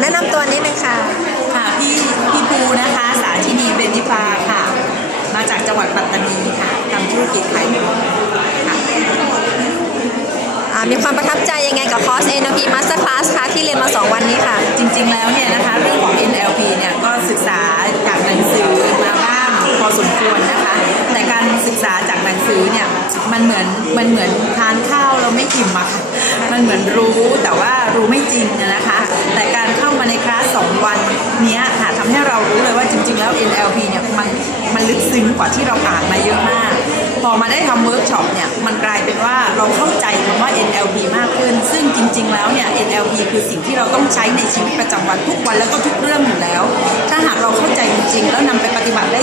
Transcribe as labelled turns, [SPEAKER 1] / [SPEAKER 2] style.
[SPEAKER 1] แนะนำตัวนิดนึงค่ะ
[SPEAKER 2] ค่ะพี่พี่ปูนะคะ สาชินีเบญจิฟาค่ะ มาจากจังหวัดปัตตานีค่ะทำธุรกิจขายนมค่ะ
[SPEAKER 1] อ่ามีความประทับใจยังไงกับคอร์ส NLP Master Class คะที่เรียนมา 2 วันนี้ค่ะ
[SPEAKER 2] จริงๆแล้วเนี่ยนะคะ เรื่องของ NLP เนี่ยก็ศึกษาจากหนังสือมาบ้างพอสมควรนะคะ แต่การศึกษาจากหนังสือเนี่ยมันเหมือนมันเหมือนทานข้าวเราไม่อิ่มอะค่ะมันเหมือนรู้แต่ว่ารู้ไม่จริงอะนะคะ ให้เรารู้เลยว่าจริง ๆ แล้ว NLP เนี่ยมันมันลึกซึ้งกว่าที่เราอ่านมาเยอะมาก พอมาได้ทำเวิร์กช็อปเนี่ยมันกลายเป็นว่าเราเข้าใจคำว่า NLP มากขึ้น ซึ่งจริง ๆ แล้วเนี่ย NLP คือสิ่งที่เราต้องใช้ในชีวิตประจำวันทุกวันแล้วก็ทุกเรื่องอยู่แล้ว ถ้าหากเราเข้าใจจริง ๆ แล้วนำไปปฏิบัติได้